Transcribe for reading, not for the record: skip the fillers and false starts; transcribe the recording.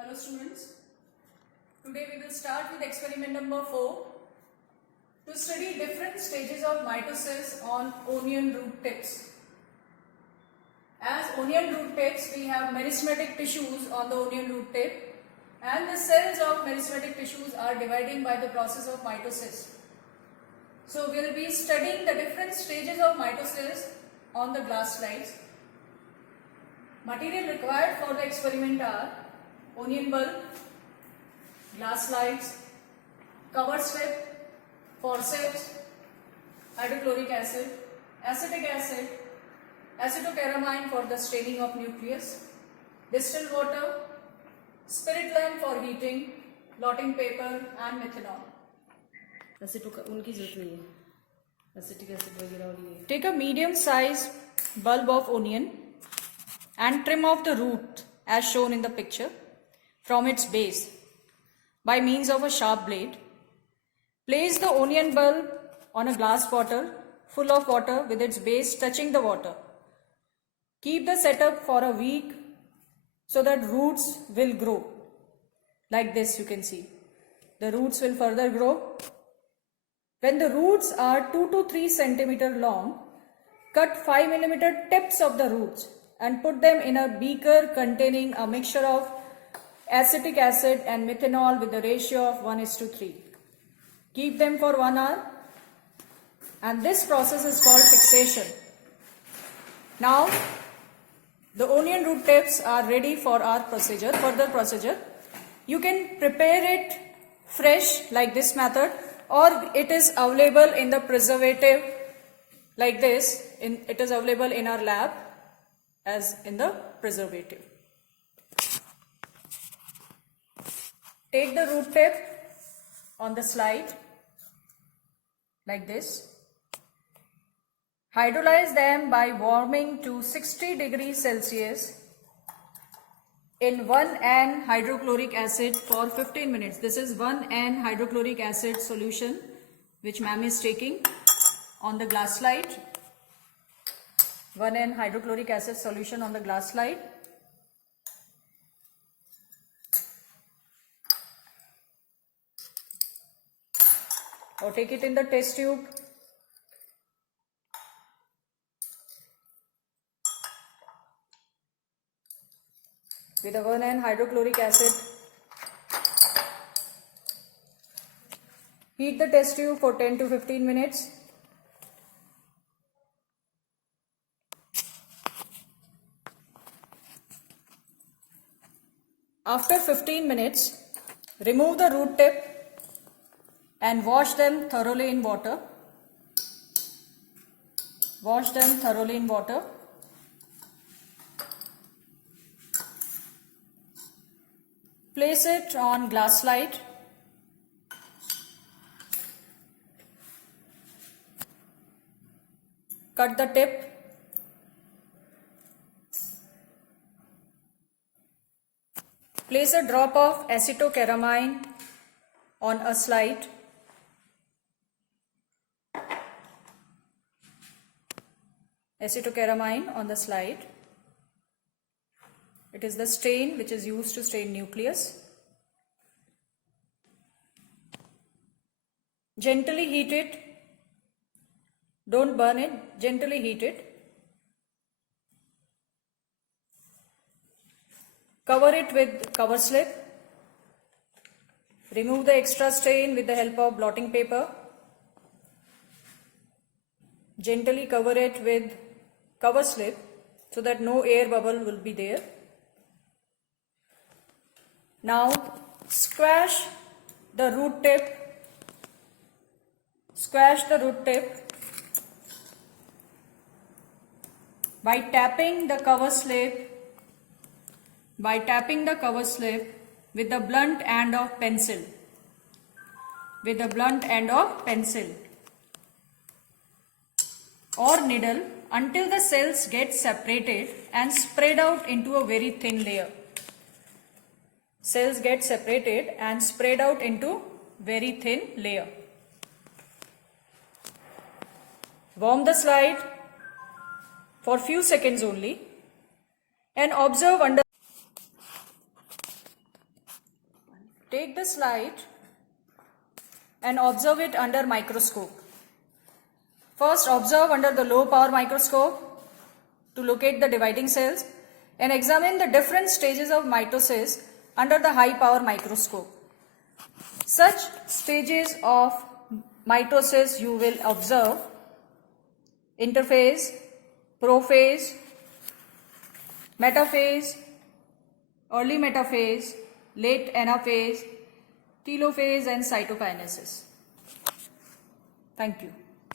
Hello students, today we will start with experiment number 4 to study different stages of mitosis on onion root tips. As onion root tips, we have meristematic tissues on the onion root tip and the cells of meristematic tissues are dividing by the process of mitosis. So we will be studying the different stages of mitosis on the glass slides. Material required for the experiment are onion bulb, glass slides, cover slip, forceps, hydrochloric acid, acetic acid, acetocaramine for the staining of nucleus, distilled water, spirit lamp for heating, blotting paper and methanol. उनकी जरूरत नहीं है acetic acid वगैरह और ये Take a medium size bulb of onion and trim off the root as shown in the picture from its base by means of a sharp blade. Place the onion bulb on a glass bottle full of water with its base touching the water. Keep the setup for a week so that roots will grow. Like this you can see. The roots will further grow. When the roots are 2 to 3 centimeter long, cut 5 millimeter tips of the roots and put them in a beaker containing a mixture of acetic acid and methanol with the ratio of 1:3. Keep them for 1 hour and this process is called fixation. Now the onion root tips are ready for our further procedure. You can prepare it fresh like this method, or it is available in the preservative like this. It is available in our lab as in the preservative. Take the root tip on the slide like this. Hydrolyze them by warming to 60 degrees Celsius in 1N hydrochloric acid for 15 minutes. This is 1N hydrochloric acid solution which ma'am is taking on the glass slide. 1N hydrochloric acid solution on the glass slide. Or take it in the test tube. With the 1N hydrochloric acid. Heat the test tube for 10 to 15 minutes. After 15 minutes, remove the root tip and wash them thoroughly in water. Wash them thoroughly in water. Place it on glass slide. Cut the tip. Place a drop of acetocaramine on a slide. Acetocaramine on the slide. It is the stain which is used to stain nucleus. Gently heat it. Don't burn it. Gently heat it. Cover it with cover slip. Remove the extra stain with the help of blotting paper. Gently cover it with cover slip so that no air bubble will be there. Now squash the root tip. Squash the root tip by tapping the cover slip. By tapping the cover slip with the blunt end of pencil. With the blunt end of pencil or needle until the cells get separated and spread out into a very thin layer. Cells get separated and spread out into very thin layer. Warm the slide for few seconds only and observe under take the slide and observe it under microscope. First, observe under the low power microscope to locate the dividing cells and examine the different stages of mitosis under the high power microscope. Such stages of mitosis you will observe: interphase, prophase, metaphase, early metaphase, late anaphase, telophase and cytokinesis. Thank you.